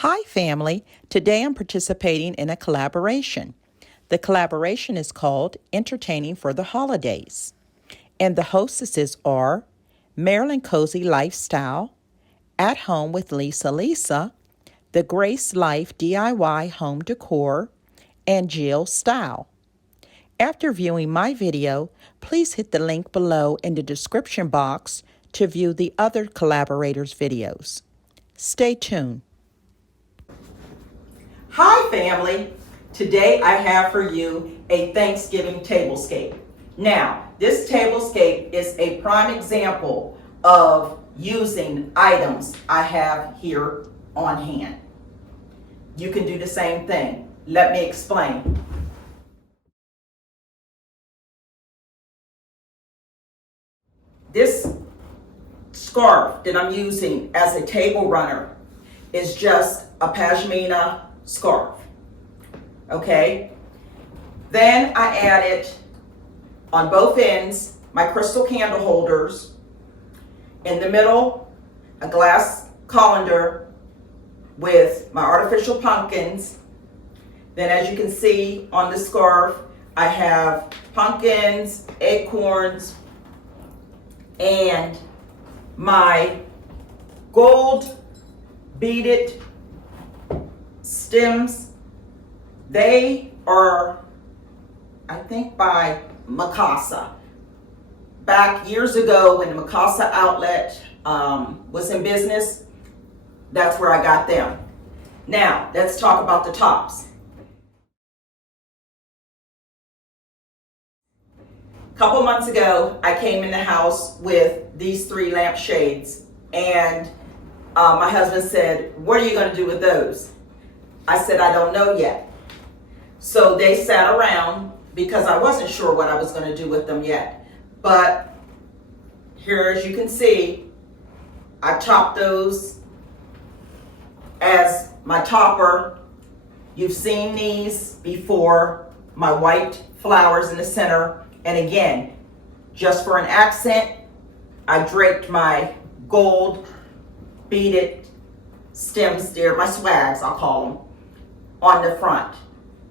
Hi, family. Today I'm participating in a collaboration. The collaboration is called Entertaining for the Holidays. And the hostesses are Marilyn Cozy Lifestyle, At Home with Lisa, The Grace Life DIY Home Decor, and Jill Style. After viewing my video, please hit the link below in the description box to view the other collaborators' videos. Stay tuned. Hi, family. Today I have for you a Thanksgiving tablescape. Now, this tablescape is a prime example of using items I have here on hand. You can do the same thing. Let me explain. This scarf that I'm using as a table runner is just a pashmina scarf. Okay? Then I added on both ends my crystal candle holders. In the middle, a glass colander with my artificial pumpkins. Then as you can see on the scarf, I have pumpkins, acorns, and my gold beaded stems. They are, I think, by Mikasa. Back years ago when the Mikasa outlet was in business, that's where I got them. Now, let's talk about the tops. A couple months ago, I came in the house with these 3 lampshades, and my husband said, "What are you going to do with those?" I said, "I don't know yet." So they sat around because I wasn't sure what I was going to do with them yet. But here, as you can see, I topped those as my topper. You've seen these before, my white flowers in the center. And again, just for an accent, I draped my gold beaded stems there, my swags, I'll call them, on the front.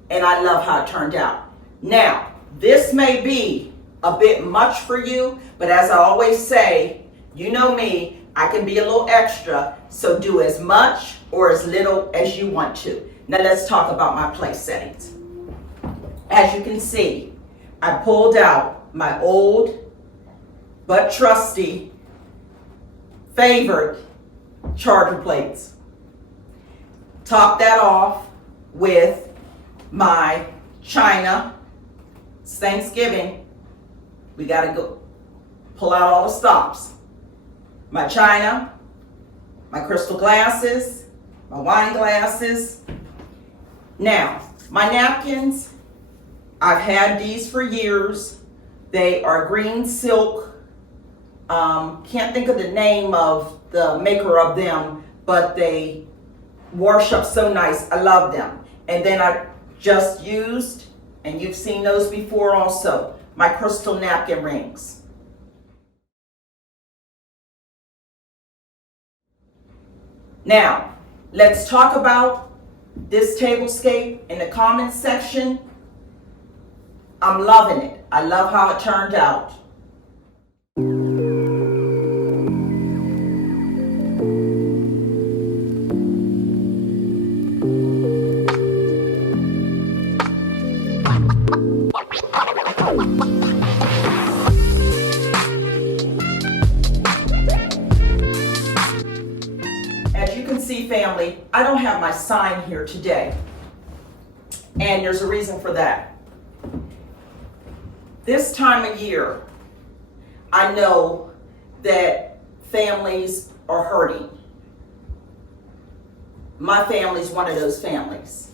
And I love how it turned out. Now, this may be a bit much for you, but as I always say, you know me, I can be a little extra, so do as much or as little as you want to. Now let's talk about my place settings. As you can see, I pulled out my old but trusty favorite charger plates. Top that off with my china. It's Thanksgiving. We gotta go pull out all the stops. My china, my crystal glasses, my wine glasses. Now, my napkins, I've had these for years. They are green silk. Can't think of the name of the maker of them, but they wash up so nice. I love them. And then I just used, and you've seen those before also, my crystal napkin rings. Now, let's talk about this tablescape in the comments section. I'm loving it. I love how it turned out. As you can see, family, I don't have my sign here today. And there's a reason for that. This time of year, I know that families are hurting. My family's one of those families.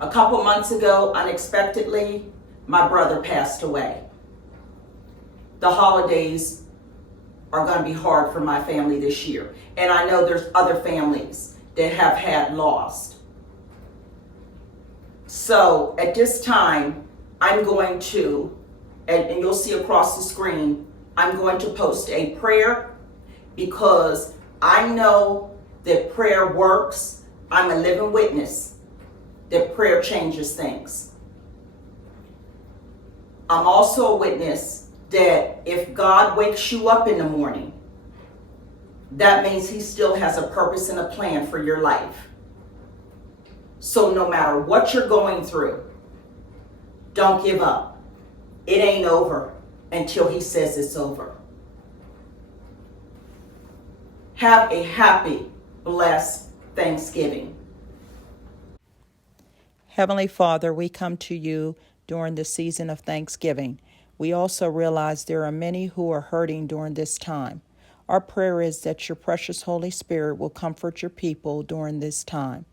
A couple months ago, unexpectedly, my brother passed away. The holidays are going to be hard for my family this year. And I know there's other families that have had loss. So at this time, I'm going to, and you'll see across the screen, I'm going to post a prayer because I know that prayer works. I'm a living witness that prayer changes things. I'm also a witness that if God wakes you up in the morning, that means he still has a purpose and a plan for your life. So no matter what you're going through, don't give up. It ain't over until he says it's over. Have a happy, blessed Thanksgiving. Heavenly Father, we come to you during the season of Thanksgiving. We also realize there are many who are hurting during this time. Our prayer is that your precious Holy Spirit will comfort your people during this time.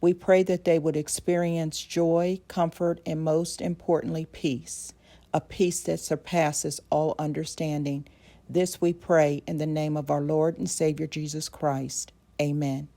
We pray that they would experience joy, comfort, and most importantly, peace, a peace that surpasses all understanding. This we pray in the name of our Lord and Savior Jesus Christ. Amen.